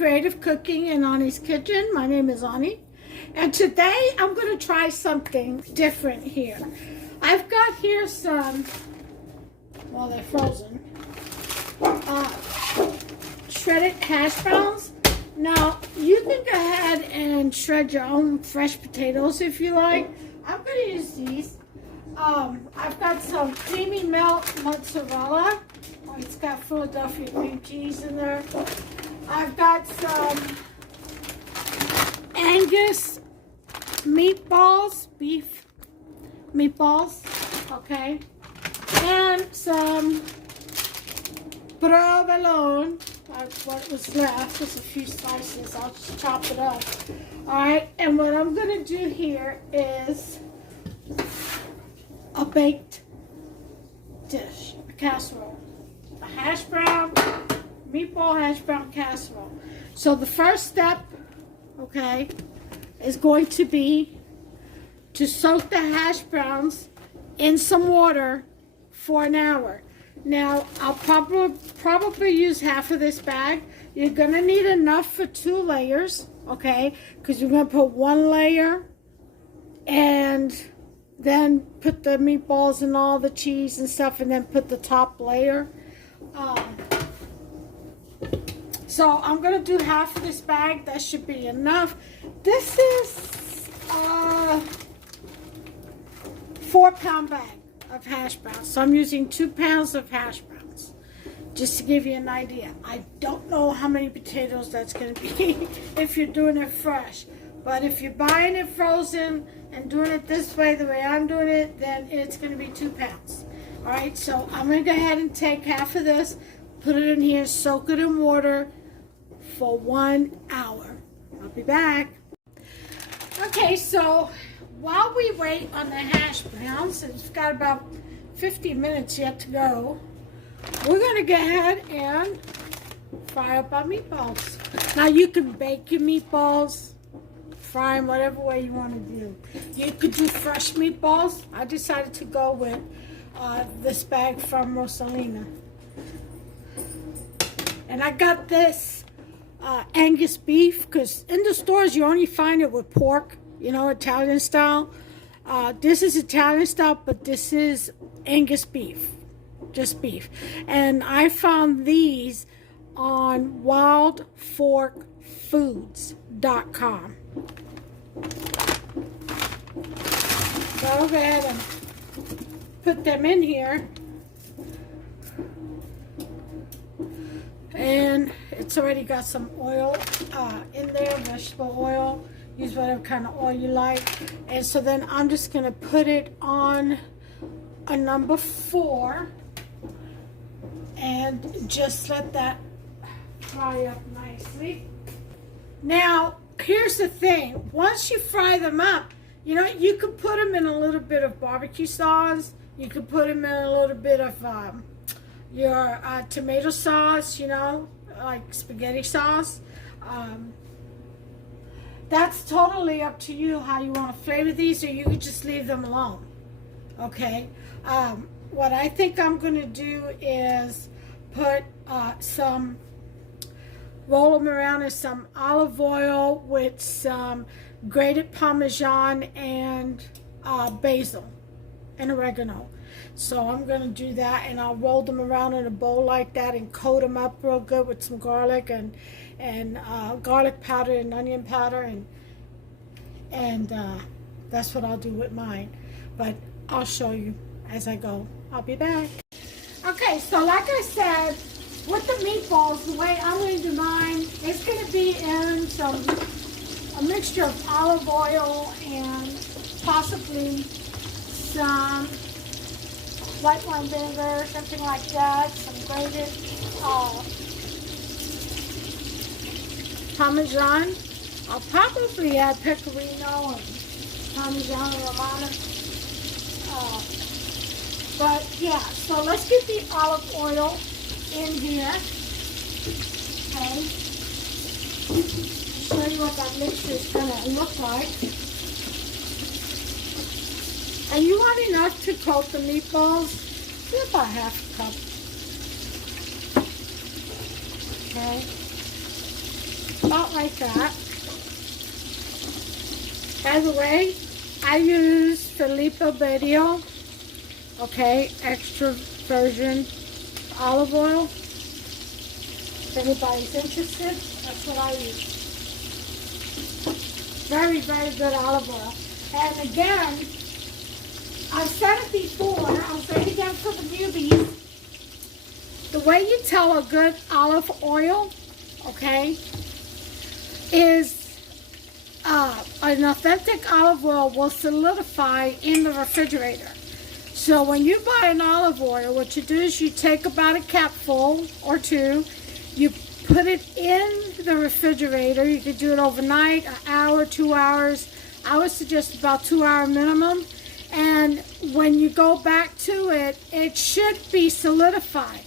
Creative Cooking in Ani's Kitchen. My name is Ani, and today I'm going to try something different here. I've got here some, well, they're frozen, shredded hash browns. Now, you can go ahead and shred your own fresh potatoes if you like. I'm going to use these. I've got some creamy melt mozzarella. Oh, it's got Philadelphia cream cheese in there. I've got some Angus meatballs, beef meatballs, okay, and some provolone. That's what was left, just a few slices. I'll just chop it up. All right, and what I'm gonna do here is a baked dish, a casserole, a hash brown, meatball hash brown casserole. So the first step, okay, is going to be to soak the hash browns in some water for an hour. Now, I'll probably use half of this bag. You're going to need enough for 2 layers, okay, because you're going to put 1 layer and then put the meatballs and all the cheese and stuff, and then put the top layer. So I'm going to do half of this bag. That should be enough. This is a 4-pound bag of hash browns. So I'm using 2 pounds of hash browns, just to give you an idea. I don't know how many potatoes that's going to be if you're doing it fresh. But if you're buying it frozen and doing it this way, the way I'm doing it, then it's going to be 2 pounds. All right, so I'm going to go ahead and take half of this, put it in here, soak it in water for 1 hour. I'll be back. Okay, so while we wait on the hash browns, it's got about 50 minutes yet to go, we're going to go ahead and fry up our meatballs. Now, you can bake your meatballs, fry them whatever way you want to do. You could do fresh meatballs. I decided to go with this bag from Rosalina. And I got this Angus beef, because in the stores you only find it with pork, you know, Italian style. This is Italian style, but this is Angus beef, just beef. And I found these on wildforkfoods.com. So I'll go ahead and put them in here. And it's already got some oil in there, vegetable oil. Use whatever kind of oil you like. And so then I'm just going to put it on a number 4 and just let that fry up nicely. Now, here's the thing. Once you fry them up, you know, you could put them in a little bit of barbecue sauce. You could put them in a little bit of your tomato sauce, you know, like spaghetti sauce. That's totally up to you how you want to flavor these, or you could just leave them alone, okay? What I think I'm going to do is put roll them around in some olive oil with some grated Parmesan and basil and oregano. So I'm going to do that, and I'll roll them around in a bowl like that and coat them up real good with some garlic and garlic powder and onion powder, and that's what I'll do with mine. But I'll show you as I go. I'll be back. Okay, so like I said, with the meatballs, the way I'm going to do mine, it's going to be in a mixture of olive oil and possibly some white wine vinegar, something like that, some grated Parmesan. I'll probably add pecorino and Parmesan Romano. But yeah, so let's get the olive oil in here. Okay. I'll show you what that mixture is going to look like. And you want enough to coat the meatballs, about half a cup. Okay. about like that. By the way, I use Filippo Bedio, okay, extra virgin olive oil. If anybody's interested, that's what I use. Very, very good olive oil. And again, I've said it before, I'll say it again for the newbies. The way you tell a good olive oil, okay, is an authentic olive oil will solidify in the refrigerator. So when you buy an olive oil, what you do is you take about a capful or two, you put it in the refrigerator. You could do it overnight, an hour, 2 hours. I would suggest about 2 hour minimum. And when you go back to it, it should be solidified.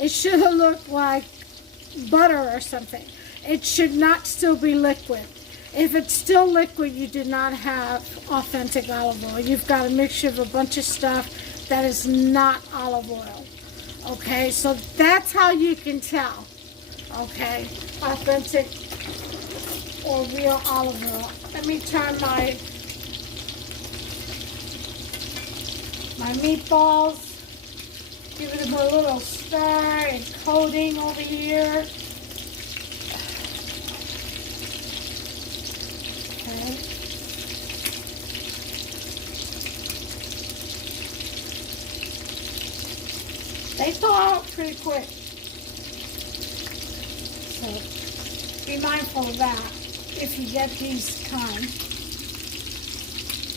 It should look like butter or something. It should not still be liquid. If it's still liquid, you do not have authentic olive oil. You've got a mixture of a bunch of stuff that is not olive oil. Okay, so that's how you can tell, okay, authentic or real olive oil. Let me turn my meatballs, give them a little stir and coating over here. Okay. They thaw out pretty quick, so be mindful of that if you get these kind.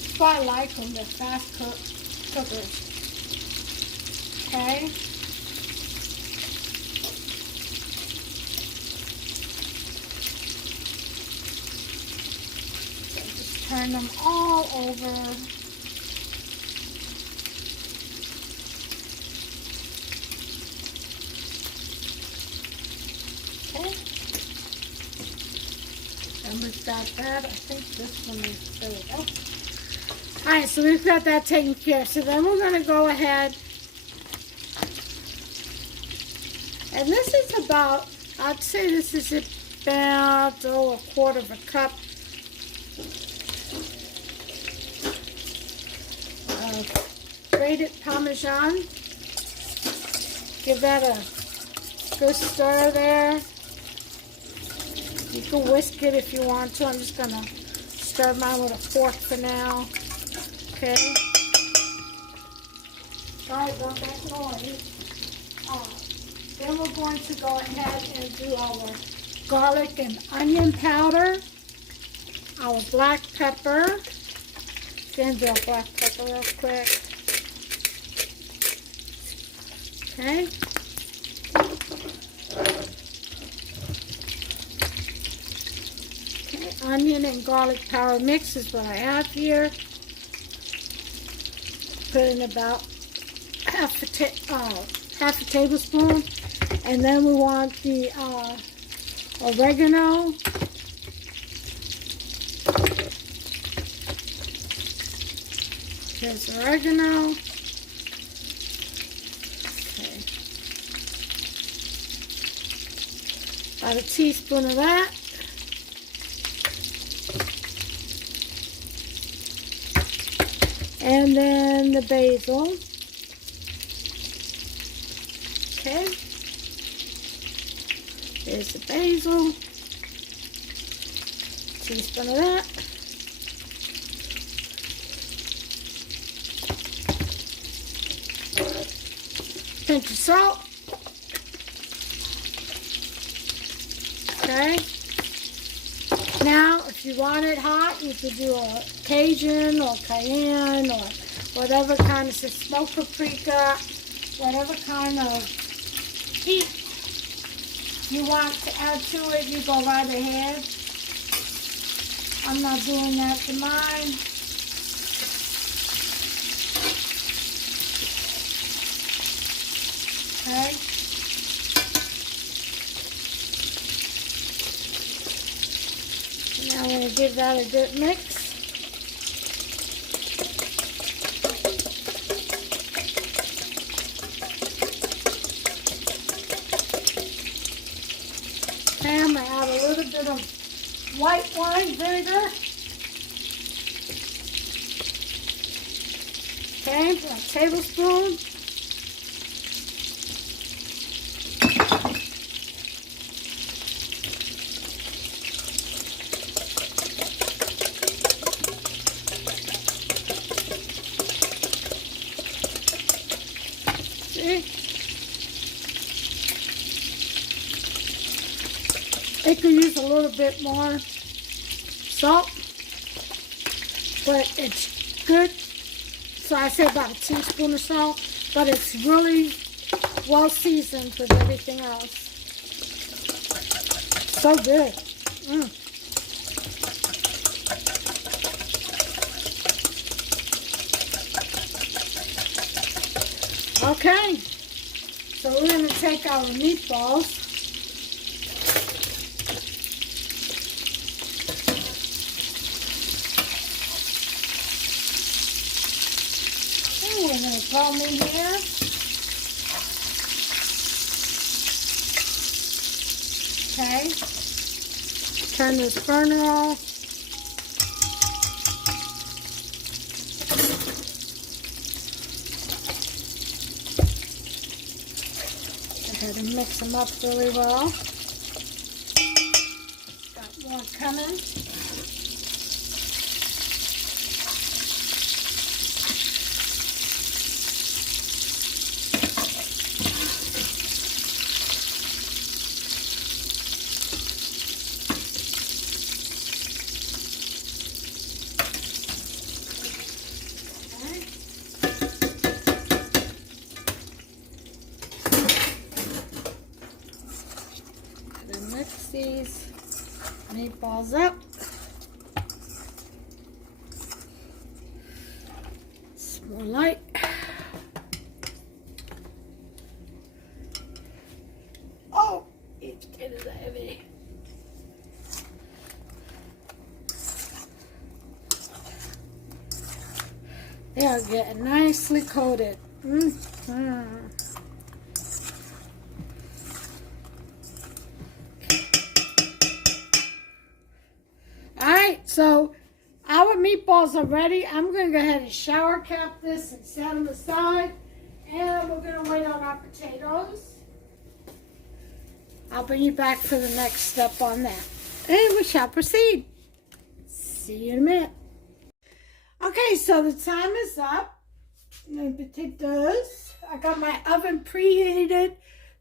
That's why I like them, they're fast cookers. Okay. So just turn them all over. Okay. And we've got that. I think this one is, there we go. Alright, so we've got that taken care of. So then we're going to go ahead. And this is about, I'd say this is about, a quarter of a cup of grated Parmesan. Give that a good stir there. You can whisk it if you want to. I'm just going to stir mine with a fork for now. Okay. Sorry about that noise. Then we're going to go ahead and do our garlic and onion powder, our black pepper. Then do our black pepper real quick. Okay. Okay, onion and garlic powder mix is what I have here. Put in about half a tablespoon. And then we want the oregano. Here's oregano. Okay. About a teaspoon of that. And then the basil. Okay. There's the basil. Teaspoon of that. Pinch of salt. Okay. Now, if you want it hot, you could do a Cajun or cayenne or whatever kind of smoked paprika, whatever kind of heat you want to add to it, you go right ahead. I'm not doing that to mine. Okay. Now I'm going to give that a good mix. Okay, I'm going to add a little bit of white wine vinegar. Okay, a tablespoon. See? It could use a little bit more salt, but it's good. So I say about a teaspoon of salt, but it's really well seasoned with everything else. So good. Okay, so we're going to take our meatballs. And we're going to throw them in here. Okay, turn this burner off. Go ahead and mix them up really well. Got more coming. Mix these meatballs up. It's more light. Oh, each potatoes are heavy. They are getting nicely coated. So our meatballs are ready. I'm going to go ahead and shower cap this and set them aside. And we're going to wait on our potatoes. I'll bring you back for the next step on that. And we shall proceed. See you in a minute. Okay, so the time is up. The potatoes. I got my oven preheated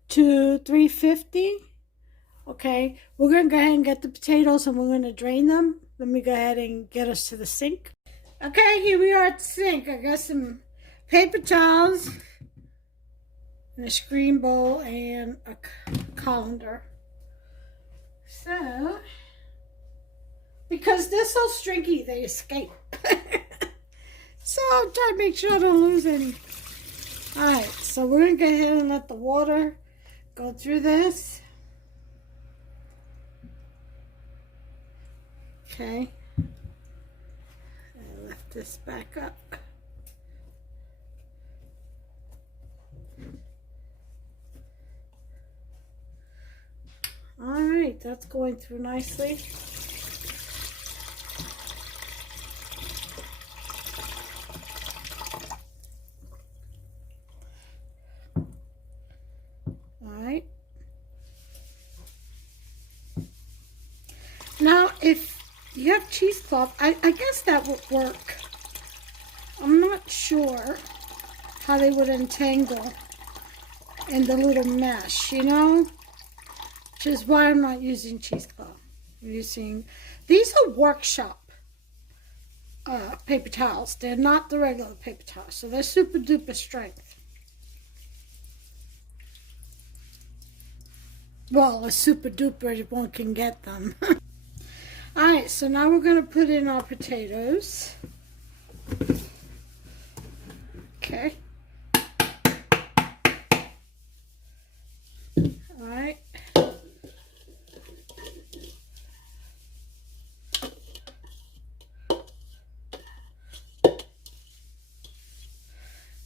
to 350. Okay, we're going to go ahead and get the potatoes and we're going to drain them. Let me go ahead and get us to the sink. Okay, here we are at the sink. I got some paper towels, and a screen bowl, and a colander. So, because they're so stringy, they escape. So I'm trying to make sure I don't lose any. Alright, so we're going to go ahead and let the water go through this. Okay, I lift this back up. All right, that's going through nicely. All right. Now, if you have cheesecloth, I guess that would work. I'm not sure how they would entangle in the little mesh, you know? Which is why I'm not using cheesecloth. I'm using, these are workshop paper towels. They're not the regular paper towels, so they're super duper strength. Well, a super duper one can get them. Alright, so now we're going to put in our potatoes. Okay. Alright.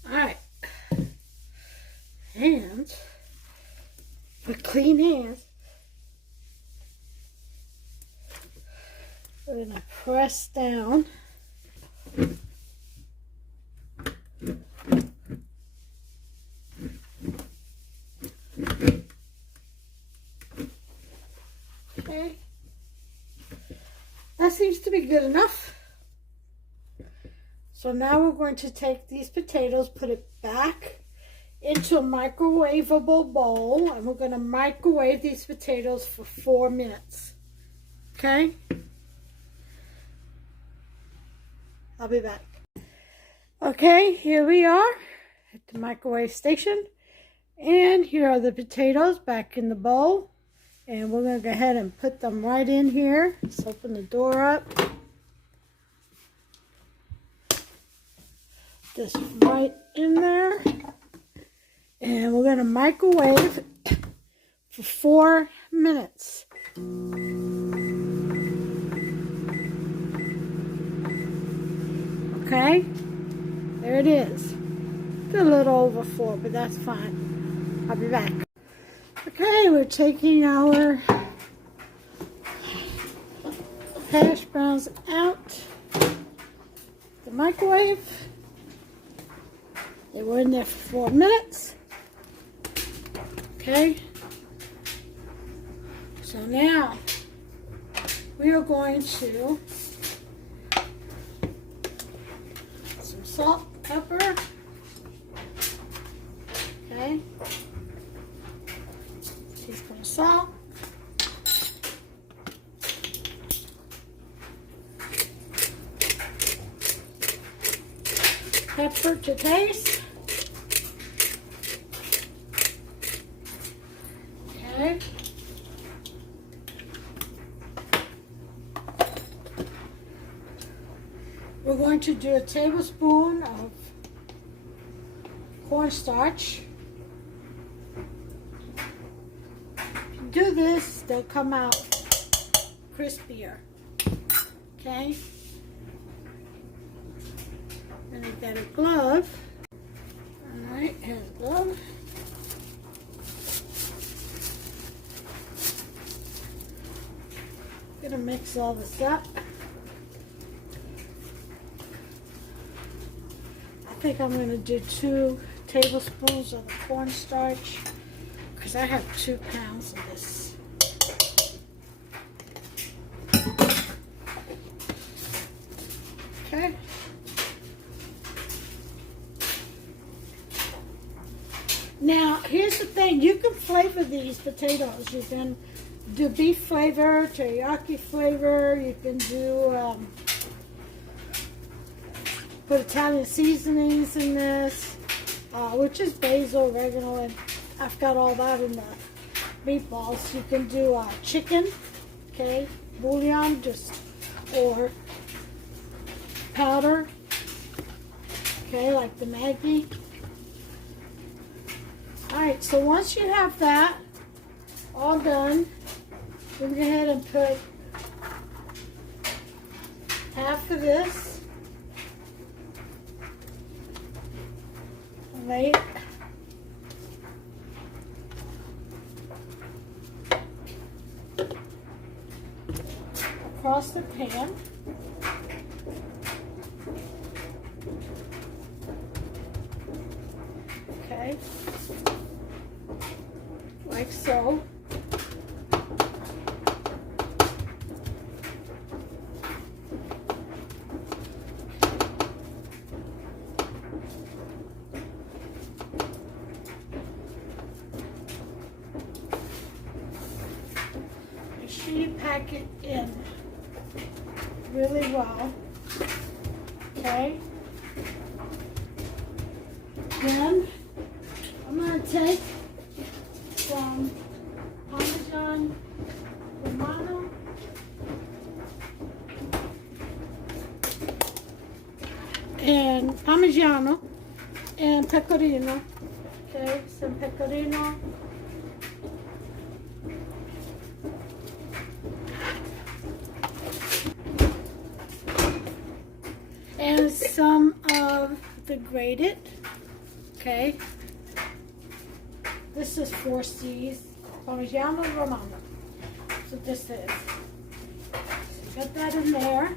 Alright. And with clean hands, press down. Okay. That seems to be good enough. So now we're going to take these potatoes, put it back into a microwavable bowl, and we're going to microwave these potatoes for 4 minutes. Okay? I'll be back. Okay, here we are at the microwave station. And here are the potatoes back in the bowl. And we're going to go ahead and put them right in here. Let's open the door up. This right in there. And we're going to microwave for 4 minutes. Okay, there it is. A little over 4, but that's fine. I'll be back. Okay, we're taking our hash browns out the microwave. They were in there for 4 minutes. Okay, so now we are going to some salt, pepper. Okay, teaspoon of salt. Pepper to taste. Okay. We're going to do a tablespoon of cornstarch. If you do this, they'll come out crispier. Okay. And I got a glove. Alright, here's a glove. I'm gonna mix all this up. I think I'm gonna do 2 tablespoons of the cornstarch because I have 2 pounds of this. Okay. Now, here's the thing. You can flavor these potatoes. You can do beef flavor, teriyaki flavor. You can do, put Italian seasonings in this, which is basil, oregano, and I've got all that in the meatballs. You can do chicken, okay, bouillon, or powder, okay, like the Maggi. Alright, so once you have that all done, we're going to go ahead and put half of this, right, across the pan. Okay, like so. Make sure you pack it in really well. Okay. Then I'm going to take some Parmesan Romano and Parmigiano and Pecorino. Okay, some Pecorino. And some of the grated. Okay. This is 4 C's, Parmigiano Romano. So this is. So got that in there.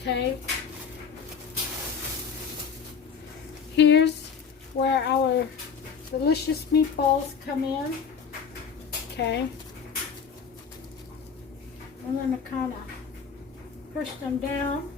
Okay. Here's where our delicious meatballs come in. Okay. I'm going to kind of push them down.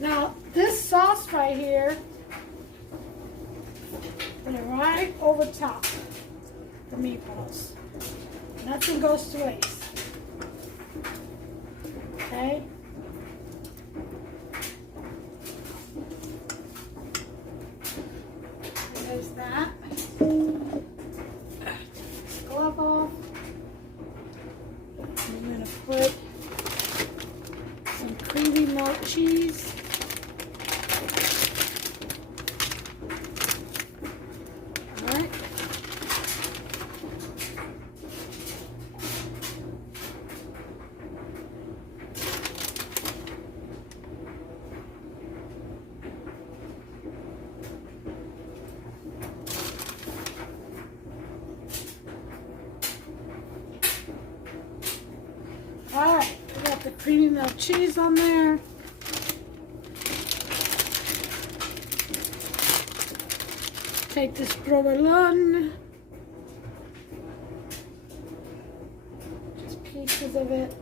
Now, this sauce right here, put it right over top the meatballs. Nothing goes to waste. Okay? There's that. Glove off. I'm going to put some creamy milk cheese. Alright. Alright, we got the creamy milk cheese on there. Take this provolone, just pieces of it.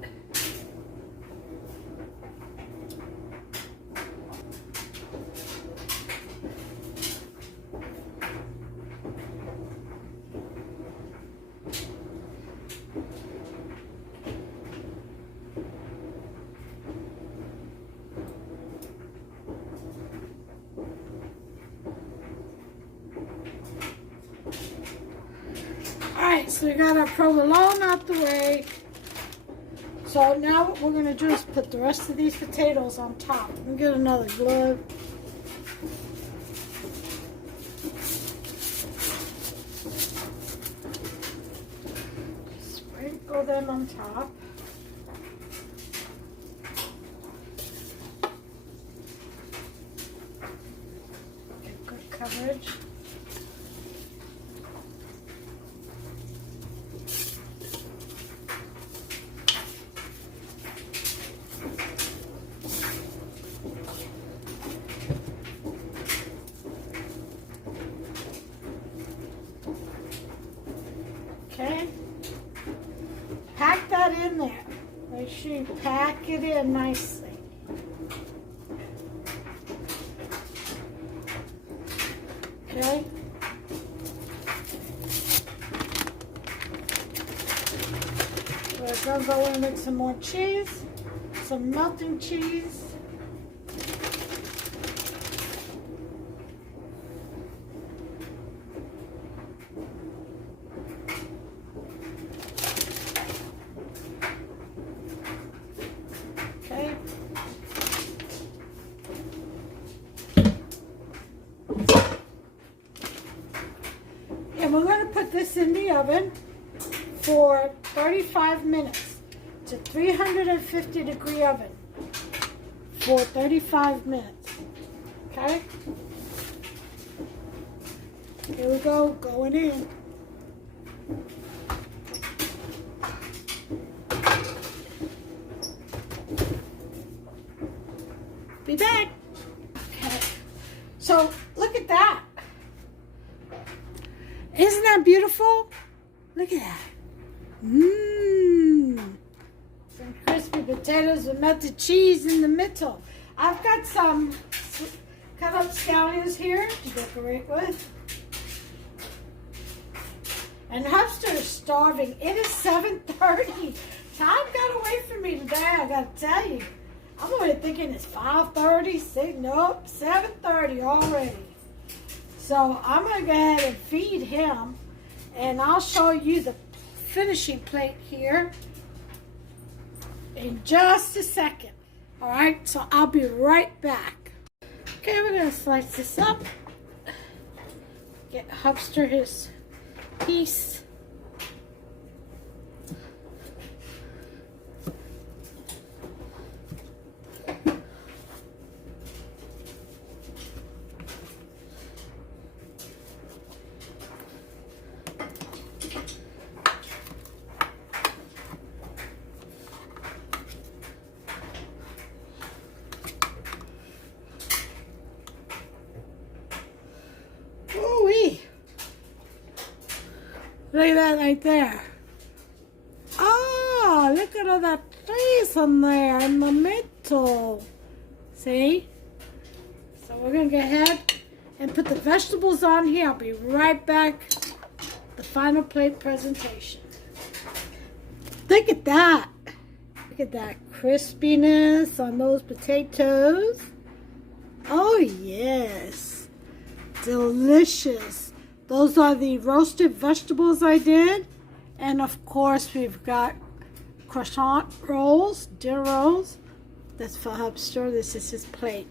Alright, so we got our provolone out the way. So now what we're going to do is put the rest of these potatoes on top. Let me get another glove. Sprinkle them on top. Get good coverage. Okay, pack that in there. Make sure you pack it in nicely. Okay. We're going to make some more cheese, some melting cheese. Okay. And we're going to put this in the oven for 35 minutes. It's a 350 degree oven for 35 minutes. Okay? Here we go, going in. Be back. Okay. So look at that. Isn't that beautiful? Look at that. Mmm. Some crispy potatoes with melted cheese in the middle. I've got some cut up scallions here to decorate with. And Hubster is starving. It is 7:30. Time got away from me today, I gotta tell you. I'm already thinking it's 5:30, 6, nope, 7:30 already. So I'm gonna go ahead and feed him, and I'll show you the finishing plate here in just a second. All right, so I'll be right back. Okay, we're gonna slice this up. Get Hubster his piece. Look at that right there. Oh, look at all that place on there in the middle. See? So we're going to go ahead and put the vegetables on here. I'll be right back. The final plate presentation. Look at that. Look at that crispiness on those potatoes. Oh, yes. Delicious. Those are the roasted vegetables I did. And, of course, we've got croissant rolls, dinner rolls. That's for Hubster. This is his plate.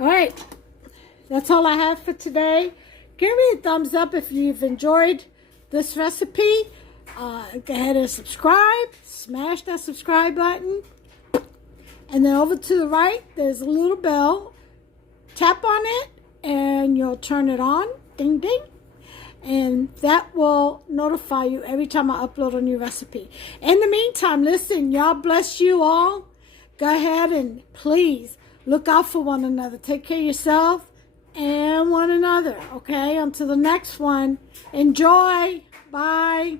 All right. That's all I have for today. Give me a thumbs up if you've enjoyed this recipe. Go ahead and subscribe. Smash that subscribe button. And then over to the right, there's a little bell. Tap on it and you'll turn it on. Ding, ding. And that will notify you every time I upload a new recipe. In the meantime, listen, y'all bless you all. Go ahead and please look out for one another. Take care of yourself and one another. Okay, until the next one. Enjoy. Bye.